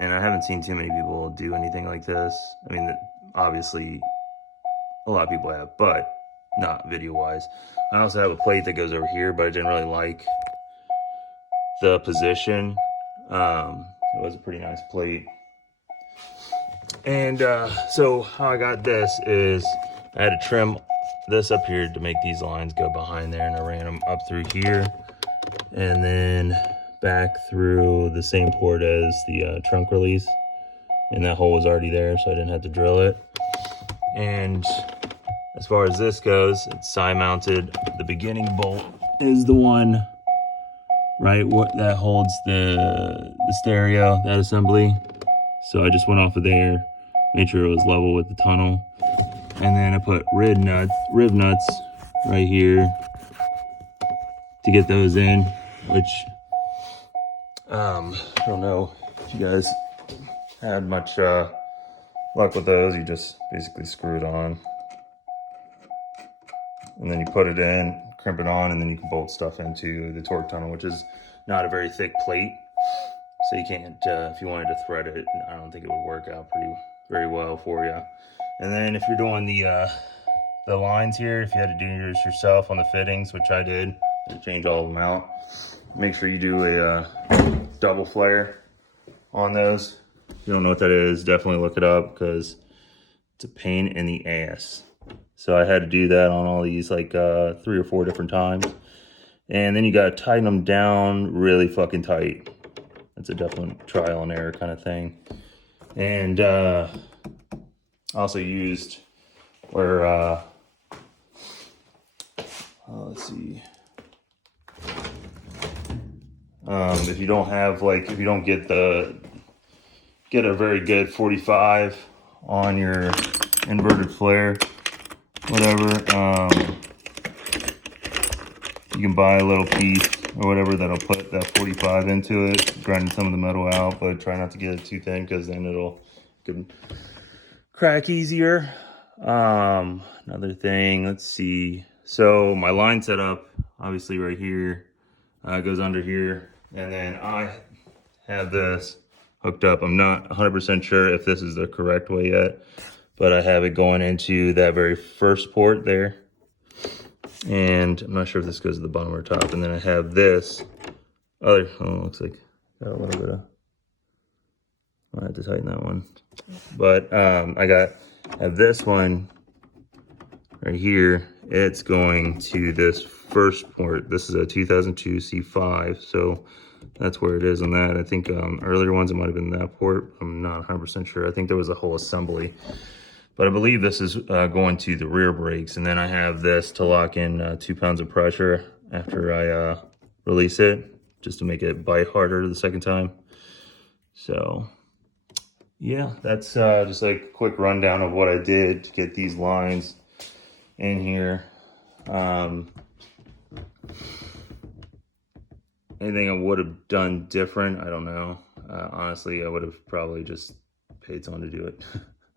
And I haven't seen too many people do anything like this. I mean, obviously a lot of people have, but not video wise. I also have a plate that goes over here, but I didn't really like the position. It was a pretty nice plate. And so how I got this is I had to trim this up here to make these lines go behind there, and I ran them up through here and then back through the same port as the trunk release, and that hole was already there, so I didn't have to drill it. And as far as this goes, it's side mounted. The beginning bolt is the one right that holds the stereo, that assembly. So I just went off of there, made sure it was level with the tunnel, and then I put rib nuts right here to get those in, which I don't know if you guys had much luck with those. You just basically screw it on, and then you put it in, crimp it on, and then you can bolt stuff into the torque tunnel, which is not a very thick plate. So you can't, if you wanted to thread it, I don't think it would work out very well for you. And then if you're doing the lines here, if you had to do yours yourself on the fittings, which I did, change all of them out, make sure you do a double flare on those. If you don't know what that is, definitely look it up, because it's a pain in the ass. So I had to do that on all these like 3 or 4 different times. And then you gotta tighten them down really fucking tight. It's a definite trial and error kind of thing. And also used where let's see, if you don't have, like, if you don't get a very good 45 on your inverted flare, whatever, you can buy a little piece or whatever that'll put that 45 into it, grinding some of the metal out, but try not to get it too thin, because then it'll crack easier. Another thing, let's see. So my line setup, obviously right here, goes under here, and then I have this hooked up. I'm not 100% sure if this is the correct way yet, but I have it going into that very first port there. And I'm not sure if this goes to the bottom or top. And then I have this other, looks like got a little bit of, I have to tighten that one. But I have this one right here. It's going to this first port. This is a 2002 C5, so that's where it is on that. I think earlier ones it might have been that port. I'm not 100% sure. I think there was a whole assembly. But I believe this is going to the rear brakes, and then I have this to lock in 2 pounds of pressure after I release it, just to make it bite harder the second time. So yeah, that's just like a quick rundown of what I did to get these lines in here. Anything I would have done different, I don't know. Honestly, I would have probably just paid someone to do it.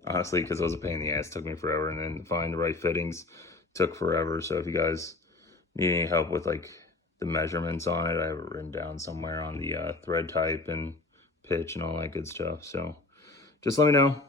Honestly, because it was a pain in the ass. It took me forever, and then find the right fittings took forever. So if you guys need any help with like the measurements on it, I have it written down somewhere on the thread type and pitch and all that good stuff. So just let me know.